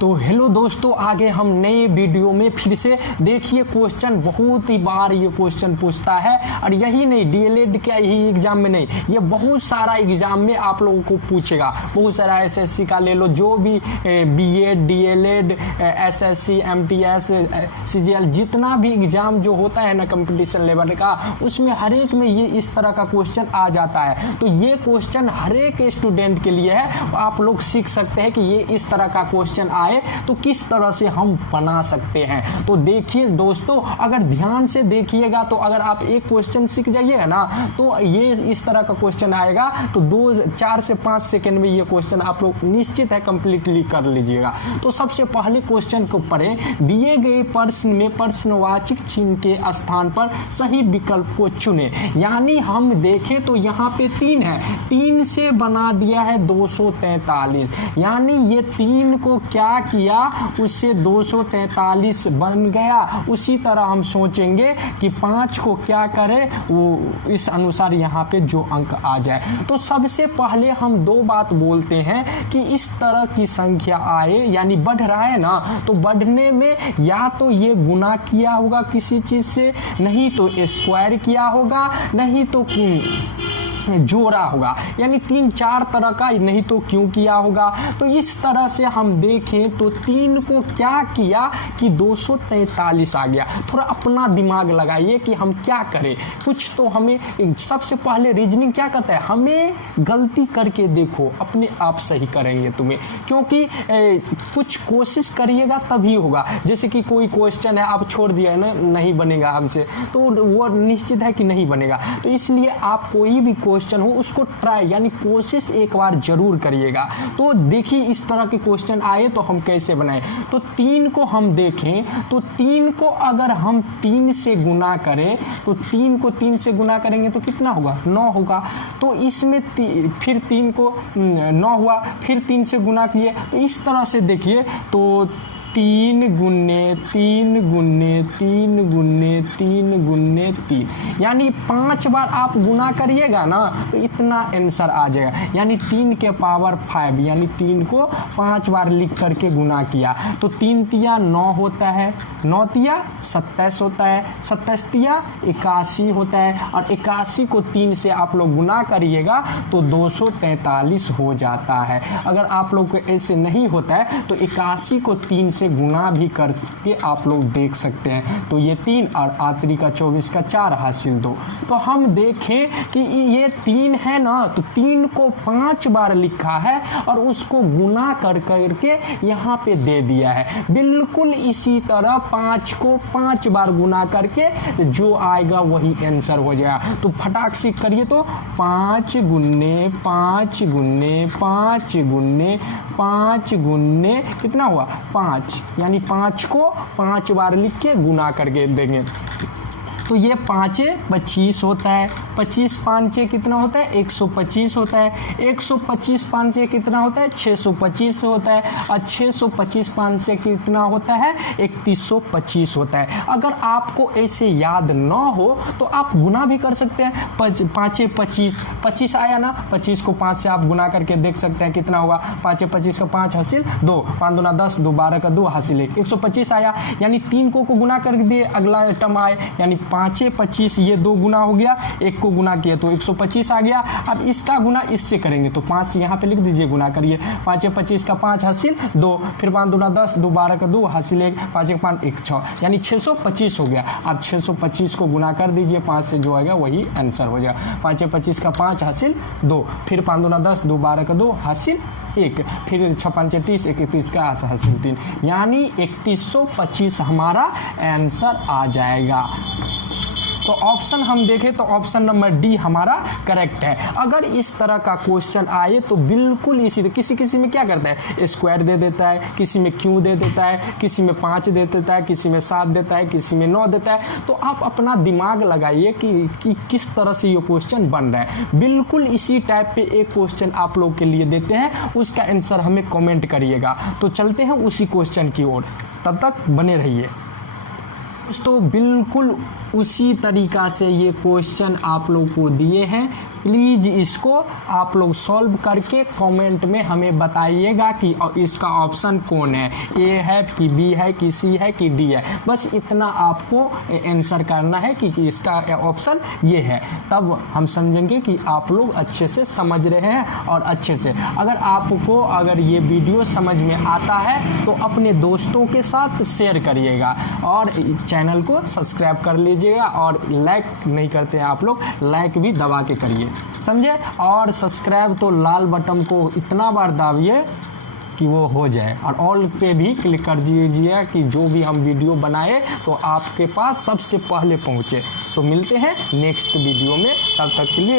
तो हेलो दोस्तों, आगे हम नए वीडियो में फिर से देखिए क्वेश्चन बहुत ही बार ये क्वेश्चन पूछता है और यही नहीं डीएलएड के ही एग्जाम में नहीं, ये बहुत सारा एग्जाम में आप लोगों को पूछेगा। बहुत सारा एसएससी का ले लो, जो भी BEd DElEd SSC MTS CGL जितना भी एग्जाम जो होता है ना कंपटीशन लेवल का, उसमें हर एक में ये इस तरह का क्वेश्चन आ जाता है। तो ये क्वेश्चन हर एक स्टूडेंट के लिए है, आप लोग सीख सकते हैं कि ये इस तरह का क्वेश्चन आए तो किस तरह से हम बना सकते हैं। तो देखिए दोस्तों, अगर ध्यान से देखिएगा तो अगर आप एक क्वेश्चन सीख जाइएगा ना तो ये इस तरह का क्वेश्चन आएगा, तो 4 से 5 सेकंड में ये क्वेश्चन आप लोग निश्चित है कंप्लीटली कर लीजिएगा। तो सबसे पहले क्वेश्चन को पढ़ें। दिए गए प्रश्न में प्रश्नवाचक चिन्ह के स्थान पर सही विकल्प को चुने। यानी हम देखें तो यहाँ पे 3 है, 3 से बना दिया है 243, यानी ये 3 को क्या किया, उससे 243 बन गया। उसी तरह हम सोचेंगे कि 5 को क्या करें, वो इस अनुसार यहाँ पे जो अंक आ जाए। तो सबसे पहले हम 2 बात बोलते हैं कि इस तरह की संख्या आए, यानी बढ़ रहा है ना, तो बढ़ने में या तो ये गुना किया होगा किसी चीज से, नहीं तो स्क्वायर किया होगा, नहीं तो जोड़ा होगा, यानी 3-4 तरह का, नहीं तो क्यों किया होगा। तो इस तरह से हम देखें तो 3 को क्या किया कि 243 आ गया। थोड़ा अपना दिमाग लगाइए कि हम क्या करें। कुछ तो हमें सबसे पहले रीजनिंग क्या कहता है, हमें गलती करके देखो, अपने आप सही करेंगे तुम्हें, क्योंकि कुछ कोशिश करिएगा तभी होगा। जैसे कि कोई क्वेश्चन है आप छोड़ दिया है ना, नहीं बनेगा हमसे, तो वो निश्चित है कि नहीं बनेगा। तो इसलिए आप कोई भी क्वेश्चन हो उसको ट्राई यानी कोशिश एक बार जरूर करिएगा। तो देखिए इस तरह के क्वेश्चन आए तो हम कैसे बनाएं। तो 3 को हम देखें तो 3 को अगर हम 3 से गुना करें तो 3 को 3 से गुना करेंगे तो कितना होगा, 9 होगा। तो इसमें फिर 3 को 9 हुआ, फिर 3 से गुना किए, तो इस तरह से देखिए तो 3 गुने 3 गुने 3 गुने 3 गुने 3, यानी 5 बार आप गुना करिएगा ना तो इतना आंसर आ जाएगा। यानी 3 के पावर 5, यानी 3 को 5 बार लिख करके गुना किया तो 3 तिया 9 होता है, 9 तिया 27 होता है, 27 तिया 81 होता है, और 81 को 3 से आप लोग गुना करिएगा तो 243 हो जाता है। अगर आप लोग को ऐसे नहीं होता है तो 81 को 3 से गुना भी करके आप लोग देख सकते हैं। तो ये 3 और आखिरी का 24 का 4 हासिल 2। तो हम देखें कि ये 3 है ना, तो 3 को 5 बार लिखा है और उसको गुना कर करके यहाँ पे दे दिया है। बिल्कुल इसी तरह 5 को 5 बार गुना करके जो आएगा वही आंसर हो जाएगा। तो फटाक से करिए तो 5 गुने 5 गुने 5 गुने 5 गुने कितना हुआ 5, यानी 5 को 5 बार लिख के गुना करके देंगे। तो ये 5 25 होता है, 25 5 कितना होता है 125 होता है, 125 5 कितना होता है 625 होता है, और 625 5 कितना होता है 3125 होता है। अगर आपको ऐसे याद ना हो तो आप गुना भी कर सकते हैं। 5 25 25 आया ना, 25 को 5 से आप गुना करके देख सकते हैं कितना होगा, 5 25 का 5 हासिल 2, 5 दूना 10, 2 12 का 2 हासिल 1, 125 आया। यानी 3 को गुना कर दिए, अगला आइटम आए, यानी 5 25, ये 2 गुना हो गया, 1 को गुना किया तो 125 आ गया। अब इसका गुना इससे करेंगे तो 5 यहाँ पे लिख दीजिए, गुना करिए, 5 25 का 5 हासिल 2, फिर 5 दूना 10, 2 12 का 2 हासिल 1, 5 1 5 1 6, यानी 625 हो गया। अब 625 को गुना कर दीजिए 5 से, जो आएगा वही आंसर हो जाएगा। 5 25 का 5 हासिल 2, फिर 5 दूना 10, 2 12 का 2 हासिल 1, फिर 6 5 30, 31 का हासिल 3, यानी 3125 हमारा आंसर आ जाएगा। तो ऑप्शन हम देखें तो ऑप्शन नंबर डी हमारा करेक्ट है। अगर इस तरह का क्वेश्चन आए तो बिल्कुल इसी किसी में क्या करता है स्क्वायर दे देता है, किसी में क्यों दे देता है, किसी में 5 दे देता है, किसी में 7 देता है, किसी में 9 देता है। तो आप अपना दिमाग लगाइए कि किस तरह से ये क्वेश्चन बन रहा है। बिल्कुल इसी टाइप पे एक क्वेश्चन आप लोग के लिए देते हैं, उसका आंसर हमें कमेंट करिएगा। तो चलते हैं उसी क्वेश्चन की ओर, तब तक बने रहिए। तो बिल्कुल उसी तरीका से ये क्वेश्चन आप लोग को दिए हैं। प्लीज़ इसको आप लोग सॉल्व करके कमेंट में हमें बताइएगा कि इसका ऑप्शन कौन है, ए है कि बी है कि सी है कि डी है। बस इतना आपको आंसर करना है कि इसका ऑप्शन ये है, तब हम समझेंगे कि आप लोग अच्छे से समझ रहे हैं। और अच्छे से अगर ये वीडियो समझ में आता है तो अपने दोस्तों के साथ शेयर करिएगा और चैनल को सब्सक्राइब कर लीजिएगा। और लाइक नहीं करते हैं आप लोग, लाइक भी दबा के करिए, समझे। और सब्सक्राइब तो लाल बटन को इतना बार दाबिए कि वो हो जाए, और ऑल पे भी क्लिक कर दीजिए कि जो भी हम वीडियो बनाए तो आपके पास सबसे पहले पहुंचे। तो मिलते हैं नेक्स्ट वीडियो में, तब तक के लिए